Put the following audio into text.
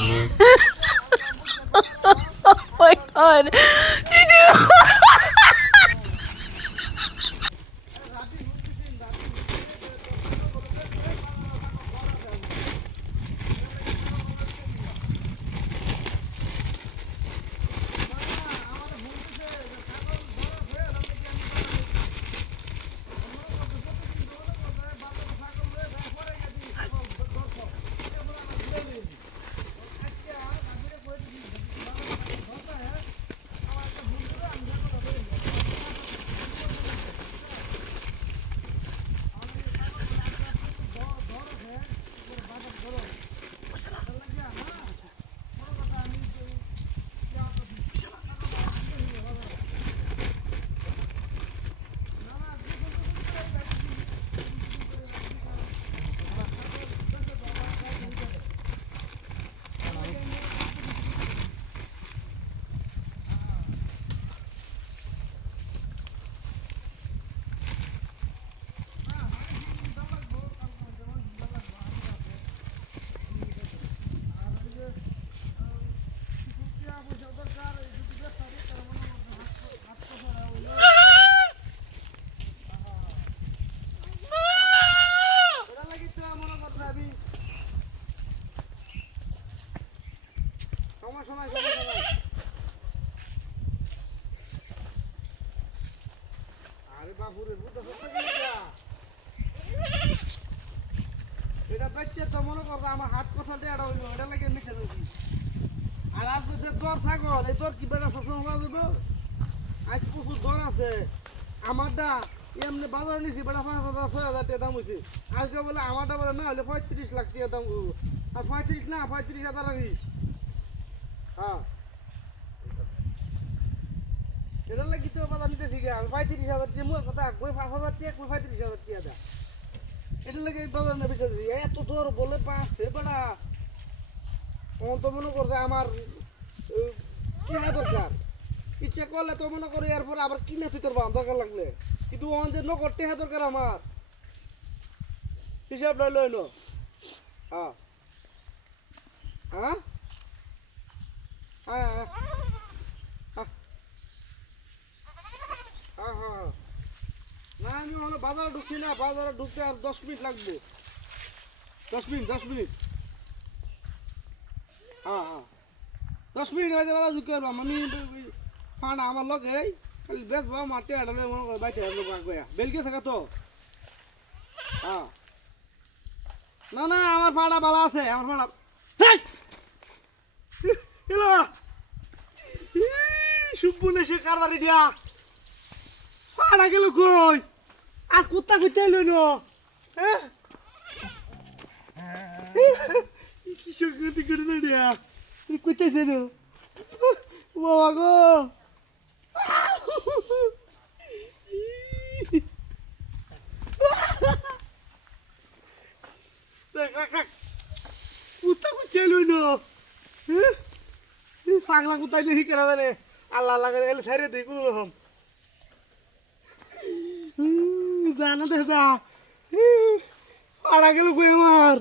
oh my god. এটা বেচছে তো মনে করব আমার হাত কথা দেওয়া হইল এটা লাগে মিশে দিয়েছি আর আজ যে ছাগল, এই দর কি যাবে? আজ প্রচুর দর আছে। আমারটা এমনি বাজারে নিছি বেড়া পাঁচ হাজার, ছয় হাজার টাকা দাম হয়েছে আজকে বলে আমারটা বলে, না, হলে পঁয়ত্রিশ লাখ টাকা দাম আর পঁয়ত্রিশ না, পঁয়ত্রিশ হাজার আনি হ্যাঁ। এটা লাগি তো বাজার নিতে ঠিক আছে পঁয়ত্রিশ হাজার টাকা মোর কথা, কই পাঁচ হাজার টাকা কই পঁয়ত্রিশ হাজার টাকা দা। এটা লাগে বাজার এত দর বলে পাঁচছে বেড়া ও তো মনে করছে আমার কিনা ইচ্ছা করলে তো মনে করি এরপর আবার কিনে তুই তোর দরকার লাগলে। কিন্তু ও যে নকর টেহা দরকার আমার। হিসাব লই লই নো। হ্যাঁ হ্যাঁ হ্যাঁ হ্যাঁ হ্যাঁ না আমি ওখানে বাজারে ঢুকছি না, বাজারে ঢুকতে আর দশ মিনিট লাগবে। দশ মিনিট দশ মিনিট। হ্যাঁ হ্যাঁ। দশ মিনিট হয়ে যাবে ঢুকে পারলাম আমি ফান্ড আমার লগে, খালি বেচবো, আমার টেয়াটা লয়ে মনে করে বাইতে লোক আগে। বেলকে থাকা তো। হ্যাঁ। না না, আমার ফাড়া ভালো আছে, আমার ফাড়া হেই! এলো! শুভ না সে কারবারি দিয়া। ফাড়া গেল কই? আর কুত্তা হ্যাঁ? গো। কুত্তা এলো না। পাগলা কুত্তা দেখি কেনা মানে আল্লাহ আল্লাহ করে এলে ছাড়িয়ে দিই, কোনো রকম। জানা দেখা পাড়া গেল কই আমার?